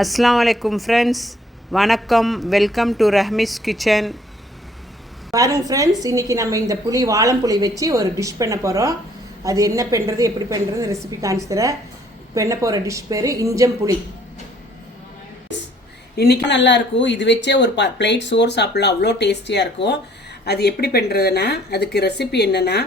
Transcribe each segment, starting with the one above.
அஸ்ஸலாமு அலைக்கும் ஃப்ரெண்ட்ஸ், வணக்கம். Welcome to Rahmi's kitchen. பாருங்கள் ஃப்ரெண்ட்ஸ், இன்றைக்கி நம்ம இந்த வாழம்புளி வச்சு ஒரு டிஷ் பண்ண போகிறோம். அது என்ன பண்ணுறது, எப்படி பண்ணுறது ரெசிபி காமிச்சு தரேன். பண்ண போகிற டிஷ் பேர் இஞ்சம் புளி. இன்றைக்கி நல்லாயிருக்கும். இது வச்சே ஒரு பிளேட் சோறு சாப்பிட்லாம், அவ்வளோ டேஸ்டியாக இருக்கும். அது எப்படி பண்ணுறதுன்னா, அதுக்கு ரெசிபி என்னென்னா,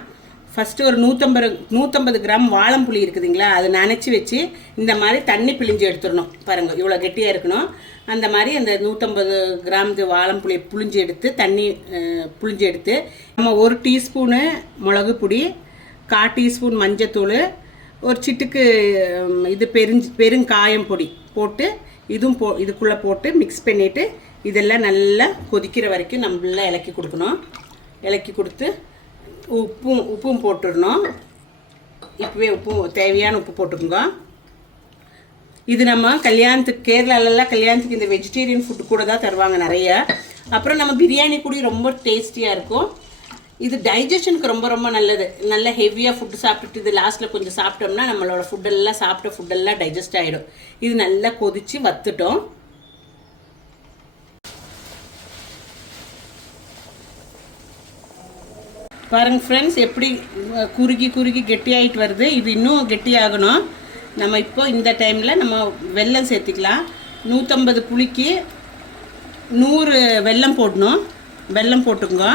ஃபஸ்ட்டு ஒரு 150 கிராம் வாழம்புளி இருக்குதுங்களா, அதை நனைச்சி வச்சு இந்த மாதிரி தண்ணி பிழிஞ்சு எடுத்துடணும். பாருங்கள், இவ்வளோ கெட்டியாக இருக்கணும். அந்த மாதிரி அந்த 150 கிராம் வாழம்புளியை புழிஞ்சு எடுத்து தண்ணி புழிஞ்சு எடுத்து நம்ம 1 டீஸ்பூனு மிளகு பொடி, 1/4 டீஸ்பூன் மஞ்சத்தூள், ஒரு சிட்டுக்கு இது பெருங்காயம் பொடி போட்டு இதுக்குள்ளே போட்டு மிக்ஸ் பண்ணிவிட்டு இதெல்லாம் நல்லா கொதிக்கிற வரைக்கும் நம்மள இலக்கி கொடுக்கணும். இலக்கி கொடுத்து உப்பும் போட்டுடணும். இப்போவே தேவையான உப்பு போட்டுக்கோங்க. இது நம்ம கல்யாணத்துக்கு, கேரளாலெல்லாம் கல்யாணத்துக்கு இந்த வெஜிடேரியன் ஃபுட்டு கூட தான் தருவாங்க நிறைய. அப்புறம் நம்ம பிரியாணி கூட ரொம்ப டேஸ்டியாக இருக்கும். இது டைஜஷனுக்கு ரொம்ப ரொம்ப நல்லது. நல்ல ஹெவியாக ஃபுட்டு சாப்பிட்டுட்டு இது லாஸ்ட்டில் கொஞ்சம் சாப்பிட்டோம்னா நம்மளோட சாப்பிட்ட ஃபுட்டெல்லாம் டைஜஸ்ட் ஆகிடும். இது நல்லா கொதித்து வத்துட்டோம். பாருங்கள் ஃப்ரெண்ட்ஸ், எப்படி குறுகி கெட்டியாகிட்டு வருது. இது இன்னும் கெட்டியாகணும். நம்ம இப்போ இந்த டைமில் நம்ம வெல்லம் சேர்த்திக்கலாம். 150 புளிக்கு 100 வெல்லம் போடணும். வெல்லம் போட்டுங்க.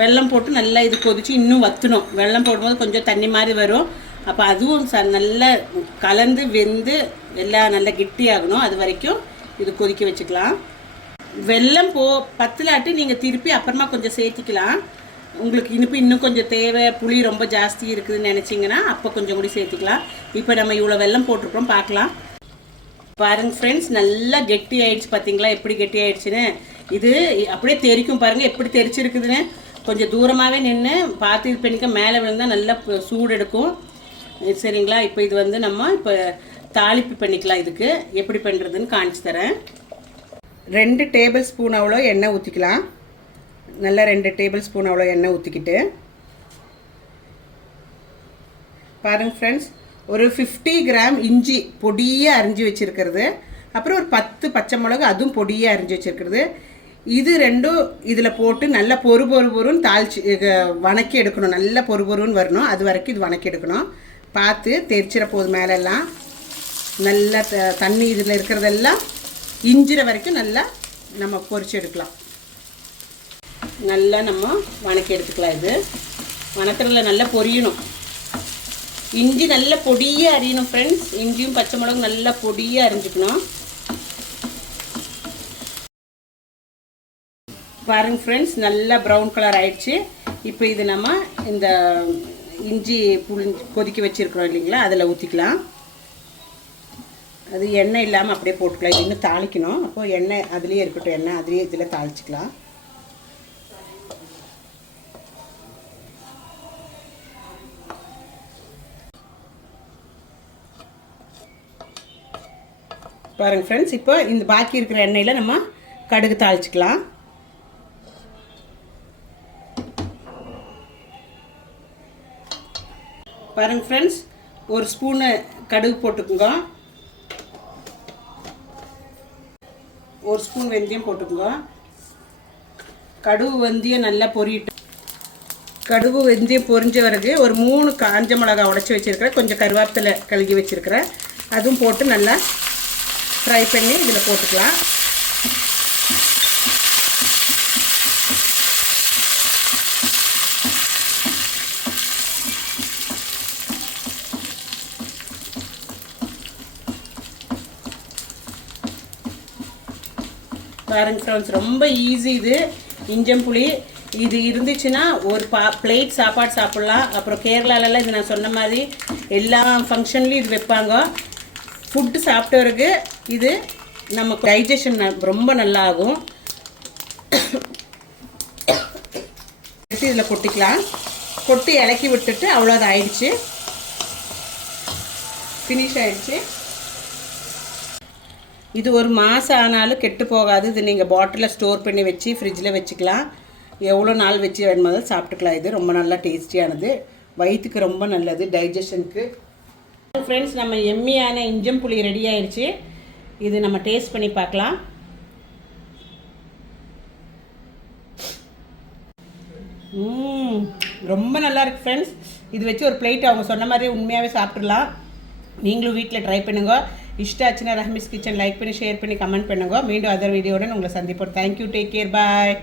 வெல்லம் போட்டு நல்லா இது கொதித்து இன்னும் வற்றணும். வெல்லம் போடும்போது கொஞ்சம் தண்ணி மாதிரி வரும். அப்போ அதுவும் நல்லா கலந்து வெந்து எல்லாம் நல்லா கெட்டியாகணும். அது வரைக்கும் இது கொதிக்க வச்சுக்கலாம். வெல்லம் பத்தலாட்டி நீங்கள் திருப்பி அப்புறமா கொஞ்சம் சேர்த்திக்கலாம். உங்களுக்கு இனிப்பு இன்னும் கொஞ்சம் தேவை, புளி ரொம்ப ஜாஸ்தி இருக்குதுன்னு நினச்சிங்கன்னா அப்போ கொஞ்சம் கூட சேர்த்திக்கலாம். இப்போ நம்ம இவ்வளோ வெல்லம் போட்டிருக்கோம், பார்க்கலாம். பாருங்கள் ஃப்ரெண்ட்ஸ், நல்லா கெட்டி ஆகிடுச்சு. பார்த்தீங்களா எப்படி கெட்டி ஆகிடுச்சுன்னு? இது அப்படியே தெரிக்கும். பாருங்கள் எப்படி தெரிச்சிருக்குதுன்னு. கொஞ்சம் தூரமாகவே நின்று பார்த்து இது பண்ணிக்க. மேலே விழுந்தால் நல்லா சூடு எடுக்கும். சரிங்களா? இப்போ இது நம்ம இப்போ தாளிப்பு பண்ணிக்கலாம். இதுக்கு எப்படி பண்ணுறதுன்னு காமிச்சு தரேன். 2 டேபிள் ஸ்பூன் அவ்வளோ எண்ணெய் ஊற்றிக்கலாம். நல்லா 2 டேபிள் ஸ்பூன் அவ்வளோ எண்ணெய் ஊற்றிக்கிட்டு பாருங்கள் ஃப்ரெண்ட்ஸ், ஒரு 50 கிராம் இஞ்சி பொடியாக அரிஞ்சு வச்சுருக்கிறது, அப்புறம் ஒரு 10 பச்சை மிளகு அதுவும் பொடியாக அரிஞ்சு வச்சுருக்கிறது. இது ரெண்டும் இதில் போட்டு நல்லா பொறுன்னு தாளிச்சு வணக்கி எடுக்கணும். நல்லா பொறுன்னு வரணும். அது வரைக்கும் இது வணக்கி எடுக்கணும். பார்த்து தெரிச்சிட போகுது. மேலெல்லாம் நல்லா தண்ணி இதில் இருக்கிறதெல்லாம் இஞ்சிற வரைக்கும் நல்லா நம்ம பொரிச்சு எடுக்கலாம். நல்லா நம்ம வணக்கி எடுத்துக்கலாம். இது வணக்கிறதுல நல்லா பொரியணும். இஞ்சி நல்லா பொடியாக அரியணும் ஃப்ரெண்ட்ஸ். இஞ்சியும் பச்சை மிளகும் நல்லா பொடியாக அரிஞ்சுக்கணும். பாருங்க ஃப்ரெண்ட்ஸ், நல்லா ப்ரௌன் கலர் ஆயிடுச்சு. இப்போ இது நம்ம இந்த இஞ்சி கொதிக்க வச்சுருக்கிறோம் இல்லைங்களா, அதில் ஊற்றிக்கலாம். அது எண்ணெய் இல்லாமல் அப்படியே போட்டுக்கலாம். இது இன்னும் தாளிக்கணும். அப்போது எண்ணெய் அதுலேயே இருக்கட்டும். எண்ணெய் அதுலேயே இதில் தாளிச்சிக்கலாம். பாருங்கள் ஃப்ரெண்ட்ஸ், இப்போ இந்த பாக்கி இருக்கிற எண்ணெயில் நம்ம கடுகு தாளிச்சிக்கலாம். பாருங்கள் ஃப்ரெண்ட்ஸ், 1 ஸ்பூனு கடுகு போட்டுக்குங்க. 1 ஸ்பூன் வெந்தயம் போட்டுக்கோங்க. கடுகு வெந்தயம் நல்லா பொரியிட்டு, கடுகு வெந்தயம் பொரிஞ்ச பிறகு ஒரு 3 காஞ்ச மிளகாய் உடச்சி வச்சுருக்கிறேன், கொஞ்சம் கருவேப்பிலை கழுகி வச்சுருக்கிறேன், அதுவும் போட்டு நல்லா ஃப்ரை பண்ணி இதில் போட்டுக்கலாம். பாருங்க ஃப்ரெண்ட்ஸ், ரொம்ப ஈஸி இது இஞ்சம் புளி. இது இருந்துச்சுன்னா ஒரு பிளேட் சாப்பாடு சாப்பிட்லாம். அப்புறம் கேரளாலெல்லாம் இது நான் சொன்ன மாதிரி எல்லா ஃபங்க்ஷன்லேயும் இது வைப்பாங்க. ஃபுட்டு சாப்பிட்டவருக்கு இது நமக்கு டைஜஷன் ரொம்ப நல்லா ஆகும். எடுத்து இதில் கொட்டிக்கலாம். கொட்டி இலக்கி விட்டுட்டு அவ்வளோதான், ஆயிடுச்சு, ஃபினிஷ் ஆயிடுச்சு. இது ஒரு மாதம் ஆனாலும் கெட்டு போகாது. இது நீங்கள் பாட்டிலில் ஸ்டோர் பண்ணி வச்சு ஃப்ரிட்ஜில் வச்சுக்கலாம். எவ்வளோ நாள் வச்சு வேணுமாதிரி சாப்பிட்டுக்கலாம். இது ரொம்ப நல்லா டேஸ்டியானது, வயிற்றுக்கு ரொம்ப நல்லது, டைஜஷனுக்கு ஃப்ரெண்ட்ஸ், நம்ம எம்மியான இஞ்சம் புளி ரெடி ஆயிடுச்சு. இது நம்ம டேஸ்ட் பண்ணி பார்க்கலாம். ரொம்ப நல்லா இருக்குது ஃப்ரெண்ட்ஸ். இது வச்சு ஒரு பிளேட் அவங்க சொன்ன மாதிரி உண்மையாகவே சாப்பிட்றலாம். நீங்களும் வீட்டில் ட்ரை பண்ணுங்க. இஷ்டாச்சுன்னா ரஹ்மிஸ் கிச்சன் லைக் பண்ணி ஷேர் பண்ணி கமெண்ட் பண்ணுங்க. மீண்டும் அதர் வீடியோட உங்களை சந்திப்போம். தேங்க்யூ, டேக் கேர், பாய்.